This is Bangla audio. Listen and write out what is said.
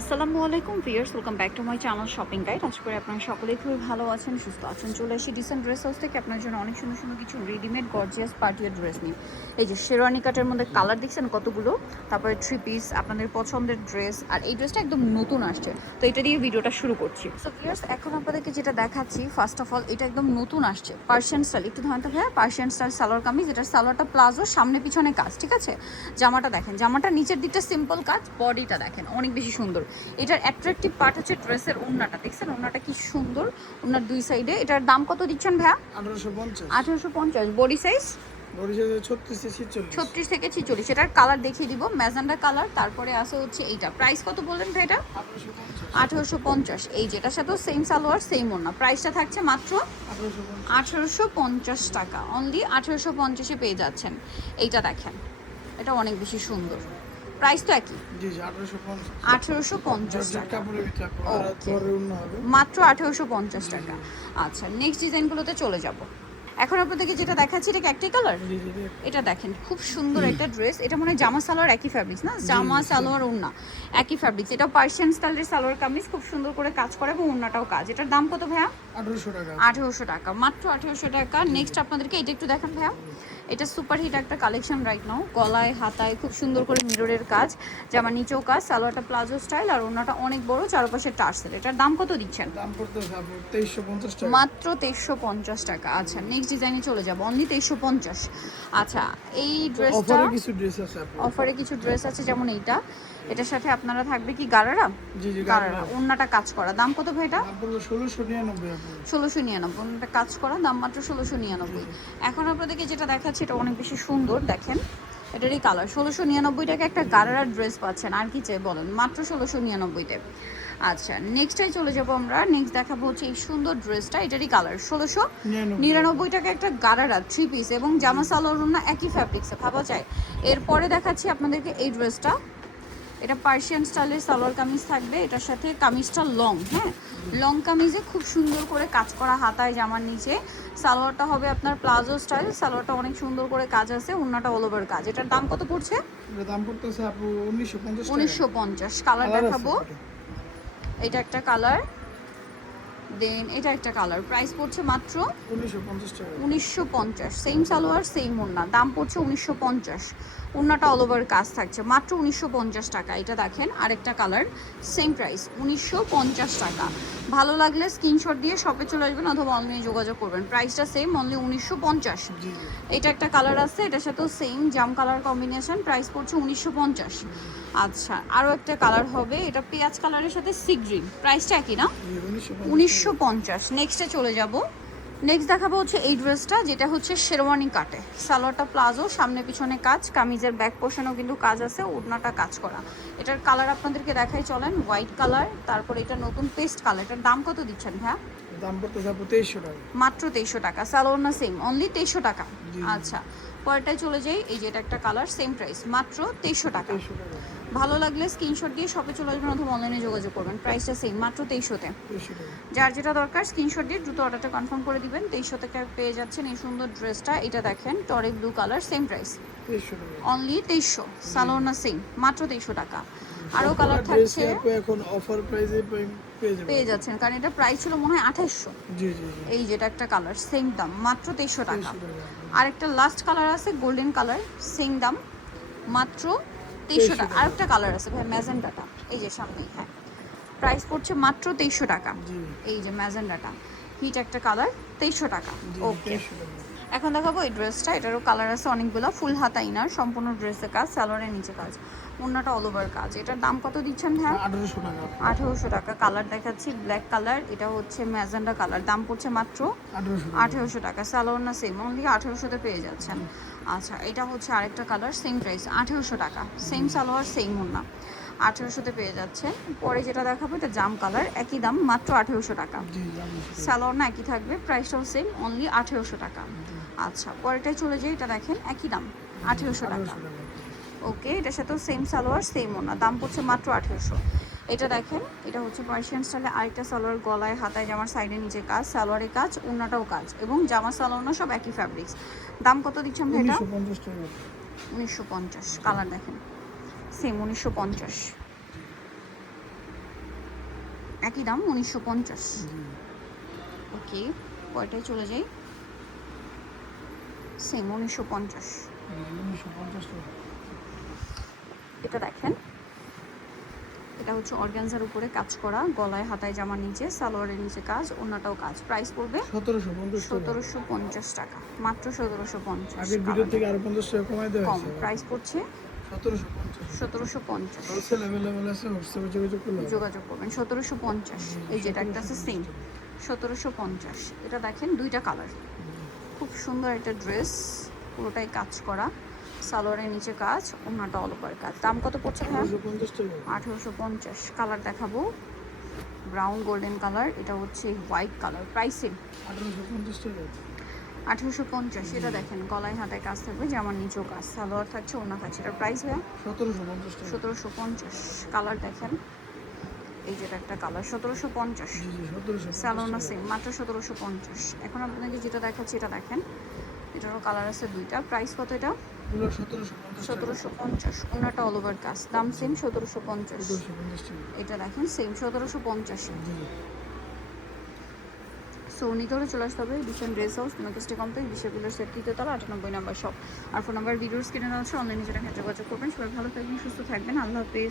আসসালামু আলাইকুম viewers, welcome back to my channel shopping guide. আশা করি আপনারা সকলেই খুবই ভালো আছেন, সুস্থ আছেন। চলে এসেছি ডিসেন্ট ড্রেস হাউস থেকে আপনার জন্য অনেক সুন্দর সুন্দর কিছু রেডিমেড গর্জিয়াস পার্টিয়ার ড্রেস নিয়ে। এই যে শেরওয়ানি কাটের মধ্যে কালার দেখছেন কতগুলো, তারপরে থ্রি পিস আপনাদের পছন্দের ড্রেস। আর এই ড্রেসটা একদম নতুন আসছে, তো এটা দিয়ে ভিডিওটা শুরু করছি। সো ভিউয়ার্স, এখন আপনাদেরকে যেটা দেখাচ্ছি, ফার্স্ট অফ অল এটা একদম নতুন আসছে, পার্সিয়ান স্টাইল। একটু ধরেন তো ভাইয়া, পার্সিয়ান স্টাইল সালোয়ার কামিজ। এটার সালোয়ারটা প্লাজো, সামনে পিছনে কাজ, ঠিক আছে। জামাটা দেখেন, জামাটা নিচের দিকটা সিম্পল কাজ, বডিটা দেখেন অনেক বেশি সুন্দর। এটার অ্যাট্রাকটিভ পার্ট হচ্ছে ড্রেসের ওড়নাটা, দেখছেন ওড়নাটা কি সুন্দর, ওড়নার দুই সাইডে। এটার দাম কত দিচ্ছেন ভাইয়া? 1850। 1850। বডি সাইজ বডি সাইজ 36 থেকে 46। 36 থেকে 46। এটার কালার দেখিয়ে দিব, ম্যাজেন্ডা কালার। তারপরে আছে হচ্ছে এইটা, প্রাইস কত বললেন ভাই এটা? 1850। এই যেটার সাথেও সেম সালোয়ার সেম ওড়না, প্রাইসটা থাকছে মাত্র 1850 টাকা। অনলি 1850-এ পেয়ে যাচ্ছেন। এইটা দেখেন, এটা অনেক বেশি সুন্দর, প্রাইস তো একই। জি জি 1850। 1850 টাকা, কাপড়ের ভিতরে আর ওকে, পরে অন্য হবে মাত্র 1850 টাকা। আচ্ছা, নেক্সট ডিজাইনগুলোতে চলে যাব। এখন আপনাদেরকে যেটা দেখাচ্ছি, এটা কি একটাই কালার? জি জি জি। এটা দেখেন, খুব সুন্দর একটা ড্রেস। এটা মনে হয় জামা সালোয়ার একই ফ্যাব্রিক্স না? জামা সালোয়ার ওড়না একই ফ্যাব্রিক্স। এটা পার্সিয়ান স্টাইলের সালোয়ার কামিজ, খুব সুন্দর করে কাজ করে এবং ওড়নাটাও কাজ। এটার দাম কত ভাইয়া? 1800 টাকা। 1800 টাকা, মাত্র 1800 টাকা। নেক্সট আপনাদেরকে এটা একটু দেখান ভাইয়া। এটা সুপার হিট একটা কালেকশন রাইট নাও। গলায় হাতায় খুব সুন্দর করে মিররের কাজ, জামার নিচেও কাজ, সালোয়ারটা প্লাজো স্টাইল আর ওড়নাটা অনেক বড়, চারপাশে টার্সেল। এটার দাম কত দিচ্ছেন? দাম পড়তেছে আপু 2350 টাকা। মাত্র 2350 টাকা। আচ্ছা, নেক্সট ডিজাইনে চলে যাব, অনলি 2350। আচ্ছা, এই ড্রেসটা অফারে কিছু ড্রেস আছে আপু। অফারে কিছু ড্রেস আছে, যেমন এইটা। এটার সাথে আপনারা থাকবে কি গারারা? জি জি গারারা, ওড়নাটা কাজ করা। দাম কত ভাই এটা? দাম পড়বে 1699 আপু। 1699। ওড়নাটা কাজ করা, দাম মাত্র 1699। এখন আপনাদেরকে যেটা দেখাচ্ছি, এটা অনেক বেশি সুন্দর, দেখেন এটারই কালার। 1699 টাকা একটা গারারা ড্রেস পাচ্ছেন, আর কি চাই বলেন, মাত্র 1699-তে। আচ্ছা, নেক্সটটাই চলে যাব আমরা। নেক্সট দেখাবো হচ্ছে এই সুন্দর ড্রেসটা, এটারই কালার। 1699 টাকা একটা গারারা থ্রি পিস এবং জামা সালোয়ার ওড়না একই ফ্যাব্রিক্সে, ভাবা যায়। এরপরে দেখাচ্ছি আপনাদেরকে এই ড্রেসটা। এটা পার্সিয়ান স্টাইলের সালোয়ার কামিজ থাকবে, এটার সাথে কামিজটা লং, হ্যাঁ লং কামিজে খুব সুন্দর করে কাজ করা, হাতায় জামার নিচে। সালোয়ারটা হবে আপনার প্লাজো স্টাইল, সালোয়ারটা অনেক সুন্দর করে কাজ আছে, ওড়নাটা অল ওভার কাজ। এটার দাম কত পড়ছে? এর দাম পড়তেছে আপু 1950 টাকা। 1950। কালার দেখাবো, এটা একটা কালার, দেন এটা একটা কালার। প্রাইস পড়ছে মাত্র 1950 টাকা। 1950। সেম সালোয়ার সেম ওড়না, দাম পড়ছে 1950। ওড়নাটা অল ওভার কাজ থাকছে, মাত্র 1950 টাকা। এটা দেখেন আরেকটা কালার, সেম প্রাইস 1950 টাকা। ভালো লাগলে স্ক্রিনশট দিয়ে শপে চলে আসবেন অথবা অনলাইনে যোগাযোগ করবেন, প্রাইসটা সেম, অনলি 1950। জি জি। এটা একটা কালার আছে, এটার সাথেও সেম জাম কালার কম্বিনেশন, প্রাইস পড়ছে 1950। আচ্ছা, আরও একটা কালার হবে, এটা পেঁয়াজ কালারের সাথে সি গ্রিন, প্রাইসটা একই না? 1950। নেক্সটে চলে যাব। নেক্সট দেখাবো হচ্ছে এই ড্রেসটা, যেটা হচ্ছে শেরওয়ানি কাটে। সালোয়ারটা প্লাজো, সামনে পিছনে কাজ, কামিজের ব্যাক পোর্শনেও কিন্তু কাজ আছে, ওড়নাটা কাজ করা। এটার কালার আপনাদেরকে দেখাই চলেন, হোয়াইট কালার। তারপরে এটা নতুন পেস্ট কালার। এটার দাম কত দিচ্ছেন ভাইয়া? দাম পড়তেছে আপু 2300 টাকা। মাত্র 2300 টাকা। সালোয়ার না সেম, অনলি 2300 টাকা। আচ্ছা, পরেরটায় চলে যাই। এই যে এটা একটা কালার, সেম প্রাইস, মাত্র 2300 টাকা। 2300 টাকা। ভালো লাগলে স্ক্রিনশট দিয়ে শপে চলে আসবেন অথবা অনলাইনে যোগাযোগ করবেন, প্রাইসটা সেম, মাত্র 2300-তে। 2300 টাকা। যার যেটা দরকার স্ক্রিনশট দিয়ে দ্রুত অর্ডারটা কনফার্ম করে দিবেন। 2300 টাকা পেয়ে যাচ্ছেন এই সুন্দর ড্রেসটা। এটা দেখেন টরে ব্লু কালার, সেম প্রাইস, 2300 টাকা। অনলি 2300। সালোয়ার না সেম, মাত্র 2300 টাকা। আরও কালার থাকছে, এখন অফার প্রাইসে পেয়ে যাচ্ছেন, কারণ এটা প্রাইস ছিল মনে হয় 2800। জি জি জি। এই যেটা একটা কালার, সেম দাম, মাত্র 2300 টাকা। 2300 টাকা। আরেকটা লাস্ট কালার আছে গোল্ডেন কালার, সেম দাম, মাত্র 2300 টাকা। আরেকটা কালার আছে ভাই ম্যাজেন্ডাটা, এই যে সামনেই, হ্যাঁ প্রাইস পড়ছে মাত্র 2300 টাকা। জি এই যে ম্যাজেন্ডাটা হিট একটা কালার, 2300 টাকা। জি ওকে, 2300 টাকা। এখন দেখাবো এই ড্রেসটা। এটারও কালার আছে অনেকগুলো, ফুল হাতা ইনার, সম্পূর্ণ ড্রেসের কাজ, সালোয়ারের নিচে কাজ, ওড়নাটা অল ওভার কাজ। এটার দাম কত দিচ্ছেন হ্যাঁ? 1800 টাকা। 1800 টাকা। কালার দেখাচ্ছি ব্ল্যাক কালার, এটা হচ্ছে ম্যাজেন্ডা কালার, দাম পড়ছে মাত্র 1800 টাকা। সালোয়ার না সেম, অনলি 1800-তে পেয়ে যাচ্ছেন। আচ্ছা, এটা হচ্ছে আরেকটা কালার, সেম প্রাইস 1800 টাকা, সেম সালোয়ার সেম ওড়না, 1800-তে পেয়ে যাচ্ছেন। পরে যেটা দেখাবো এটা জাম কালার, একই দাম, মাত্র 1800 টাকা। জি জানি। সালোয়ার না একই থাকবে, প্রাইসটাও সেম, অনলি 1800 টাকা। আচ্ছা, পরেরটাই চলে যাই। এটা দেখেন একই দাম, 1800 টাকা। ওকে, এটার সাথেও সেম সালোয়ার সেম ওড়না, দাম পড়ছে মাত্র 1800। এটা দেখেন, এটা হচ্ছে পার্সিয়ান স্টাইলে আরেকটা সালোয়ার, গলায় হাতায় জামার সাইডে নিচে কাজ, সালোয়ারে কাজ, ওড়নাটাও কাজ এবং জামা সালোয়ার সব একই ফ্যাব্রিক্স। দাম কত দিচ্ছেন ভাই এটা? 1950 টাকা। 1950। কালার দেখেন সেম 1950। একই দাম 1950। জি ওকে, পরটায় চলে যাই। সেম 1950। 1950 টাকা। এটা দেখেন, এটা হচ্ছে অর্গানজার উপরে কাজ করা, গলায় হাতায় জামার নিচে, সালোয়ারের নিচে কাজ, ওড়নাটাও কাজ। প্রাইস পড়বে 1750 টাকা। 1750 টাকা, মাত্র 1750। আগের ভিডিও থেকে আরো 50 টাকা কমাই দেওয়া কম হয়েছে। প্রাইস পড়ছে 1750। 1750। হোলসেল অ্যাভেলেবল আছে, হোয়াটসঅ্যাপে যোগাযোগ করলে হবে। যোগাযোগ করবেন 1750। এই যেটা একটা আছে সেম 1750। এটা দেখেন দুইটা কালার, খুব সুন্দর একটা ড্রেস, পুরোটাই কাজ করা, সালোয়ারের নিচে কাজ, ওড়নাটা অল ওভার কাজ। দাম কত পড়ছে ভাইয়া? 1850 টাকা। 1850। কালার দেখাবো, ব্রাউন গোল্ডেন কালার, এটা হচ্ছে হোয়াইট কালার। প্রাইসিং 1850 টাকা। 1850। এটা দেখেন, গলায় হাতায় কাজ থাকবে, জামার নিচেও কাজ, সালোয়ার থাকছে, ওড়না থাকছে। এটার প্রাইস ভাইয়া 1750 টাকা। 1750। কালার দেখেন, এই যেটা একটা কালার 1750। জি জি 1750 স্যালোনা টাকা। সেম, মাত্র 1750। এখন আপনাকে যেটা দেখাচ্ছি এটা দেখেন, এটারও কালার আছে দুইটা। প্রাইস কত এটা? এগুলো 1750 টাকা। 1750। ওনাটা অল ওভার কাজ, দাম সেম 1750। 1750 টাকা। এটা দেখেন সেম 1750। জি সো নিতে হলে চলে আসতে হবে ডিসেন ড্রেস হাউস, মেকেস্টে কমপ্লেক্স, বিশ্ববিদ্যালয় সেট 3 তলা, 98 নাম্বার শপ। আর ফোন নাম্বার ভিডিওস কিনে দেওয়া আছে, অনলাইনে যেটা যোগাযোগ করবেন। সবাই ভালো থাকবেন, সুস্থ থাকবেন, আল্লাহ হাফেজ।